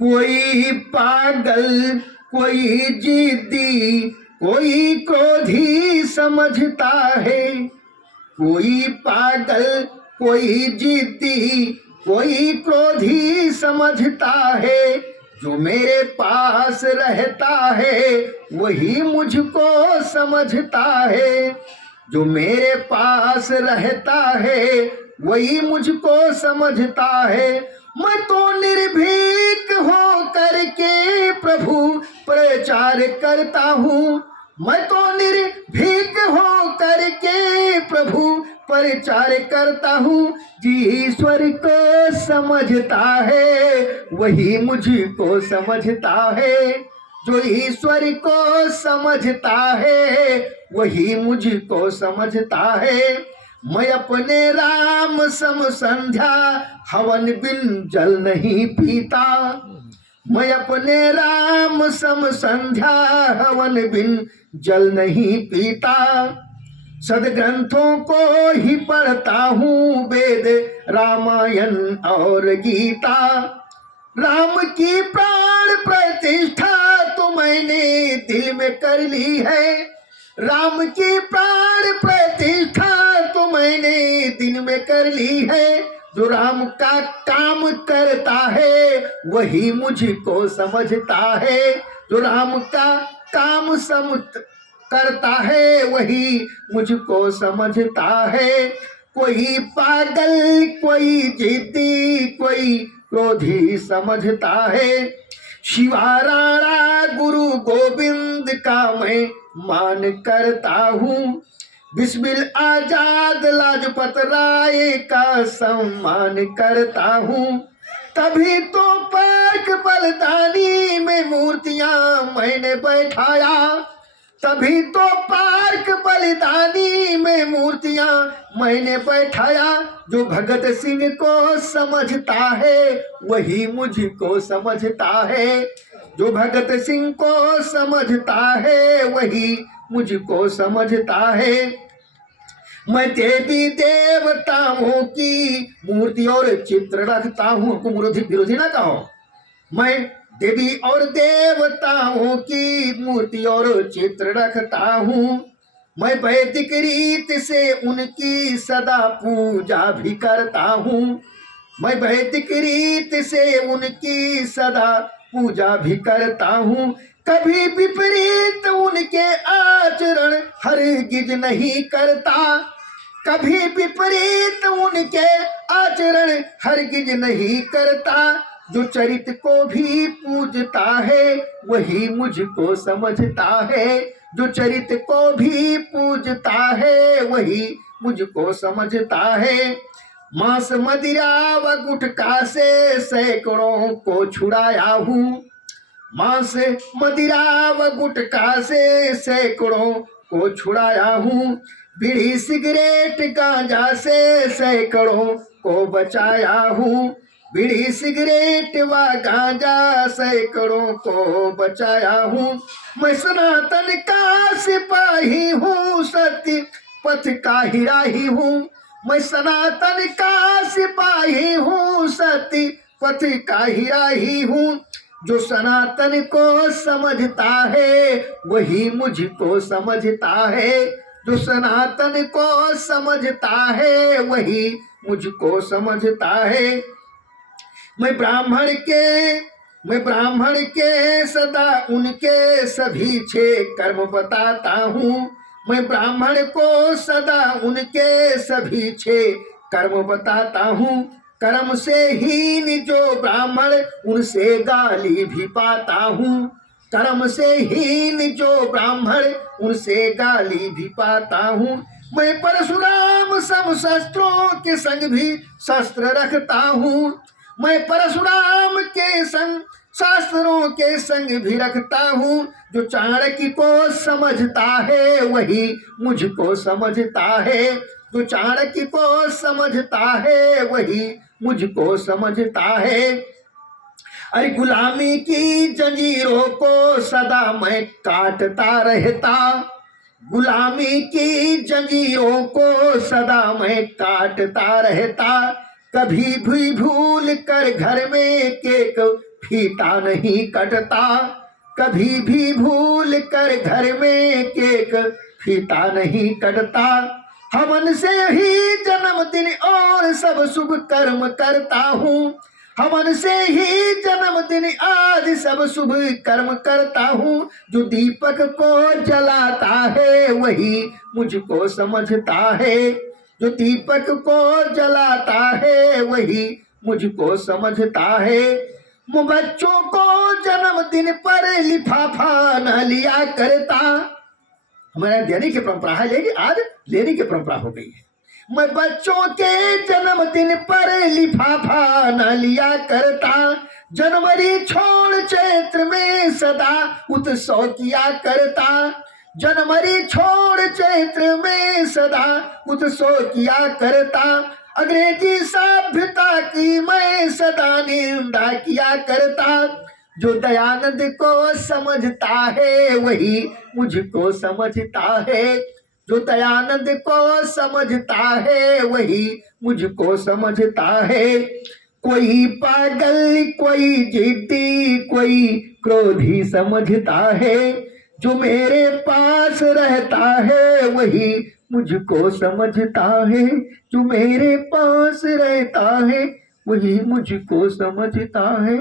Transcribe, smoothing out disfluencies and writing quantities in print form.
कोई पागल, कोई जिद्दी, कोई क्रोधी समझता है। कोई पागल, कोई जिद्दी, कोई क्रोधी समझता है। जो मेरे पास रहता है वही मुझको समझता है। जो मेरे पास रहता है वही मुझको समझता है। मैं तो निर्भीक हो करके प्रभु प्रचार करता हूँ। मैं तो निर्भीक हो करके प्रभु प्रचार करता हूँ। जी ईश्वर को समझता है वही मुझको समझता है। जो ईश्वर को समझता है वही मुझको समझता है। मैं अपने राम सम संध्या हवन बिन जल नहीं पीता। मैं अपने राम सम संध्या हवन बिन जल नहीं पीता। सदग्रंथों को ही पढ़ता हूँ, वेद रामायण और गीता। राम की प्राण प्रतिष्ठा तो मैंने दिल में कर ली है। राम की प्राण प्रतिष्ठा तो मैंने दिल में कर ली है। जो राम का काम करता है वही मुझको समझता है। जो राम का काम करता है वही मुझको समझता है। कोई पागल, कोई जिद्दी, कोई क्रोधी समझता है। शिवा राणा गुरु गोविंद का मैं मान करता हूँ। बिस्मिल आजाद लाजपत राय का सम्मान करता हूँ। तभी तो पार्क बलिदानी में मूर्तियां मैंने बैठाया। तभी तो पार्क बलिदानी में मूर्तियां मैंने बैठाया। जो भगत सिंह को समझता है वही मुझको समझता है। जो भगत सिंह को समझता है वही मुझको समझता है। मैं देवी देवताओं की मूर्ति और चित्र रखता हूँ। विरोधी ना कहो। मैं देवी और देवताओं की मूर्ति और चित्र रखता हूँ। मैं वैदिक रीत से उनकी सदा पूजा भी करता हूँ। मैं वैदिक रीत से उनकी सदा पूजा भी करता हूँ। कभी विपरीत उनके आचरण हरगिज नहीं करता। कभी विपरीत उनके आचरण हरगिज नहीं करता। जो चरित्र को भी पूजता है वही मुझको समझता है। जो चरित्र को भी पूजता है वही मुझको समझता है। मांस मदिरा व गुटखा से सैकड़ों को छुड़ाया हूँ। मांस मदिरा व गुटखा से सैकड़ों को छुड़ाया हूँ। बीड़ी सिगरेट गांजा से सैकड़ों को बचाया हूँ। बीड़ी सिगरेट व गांजा सैकड़ों को बचाया हूँ। मैं सनातन का सिपाही हूँ, सत्य पथ का हिराही हूँ। मैं सनातन का सिपाही हूँ, सत्य पथ का हिराही हूँ। जो सनातन को समझता है वही मुझको समझता है। जो सनातन को समझता है वही मुझको समझता है। मैं ब्राह्मण के सदा उनके सभी 6 कर्म बताता हूँ। मैं ब्राह्मण को सदा उनके सभी 6 कर्म बताता हूँ। कर्म से हीन जो ब्राह्मण उनसे गाली भी पाता हूँ। कर्म से हीन जो ब्राह्मण उनसे गाली भी पाता हूँ। मैं परशुराम सम शस्त्रों के संग भी शस्त्र रखता हूँ। मैं परशुराम के संग शास्त्रों के संग भी रखता हूँ। जो चाणक्य को समझता है वही मुझको समझता है। जो चाणक्य को समझता है वही मुझको समझता है। अरे गुलामी की जंजीरों को सदा मैं काटता रहता। गुलामी की जंजीरों को सदा मैं काटता रहता। कभी भी भूल कर घर में केक फीता नहीं कटता, कभी भी भूल कर घर में केक फीता नहीं कटता। हवन से ही जन्मदिन और सब शुभ कर्म करता हूँ, हवन से ही जन्मदिन आज सब शुभ कर्म करता हूँ। जो दीपक को जलाता है वही मुझको समझता है, जो दीपक को जलाता है वही मुझको समझता है। बच्चों को जन्मदिन पर लिफाफा न लिया करता, हमारे देने की परंपरा है लेकिन आज लेने की परंपरा हो गई है। मैं बच्चों के जन्मदिन पर लिफाफा न लिया करता, जनवरी छोड़ चैत्र में सदा उत्सव किया करता, जनवरी छोड़ चैत्र में सदा उत्सव किया करता। अंग्रेजी सभ्यता की मैं सदा निंदा किया करता, जो दयानंद को समझता है वही मुझको समझता है, जो दयानंद को समझता है वही मुझको समझता है। कोई पागल कोई जिद्दी कोई क्रोधी समझता है, जो मेरे पास रहता है वही मुझको समझता है, जो मेरे पास रहता है वही मुझको समझता है।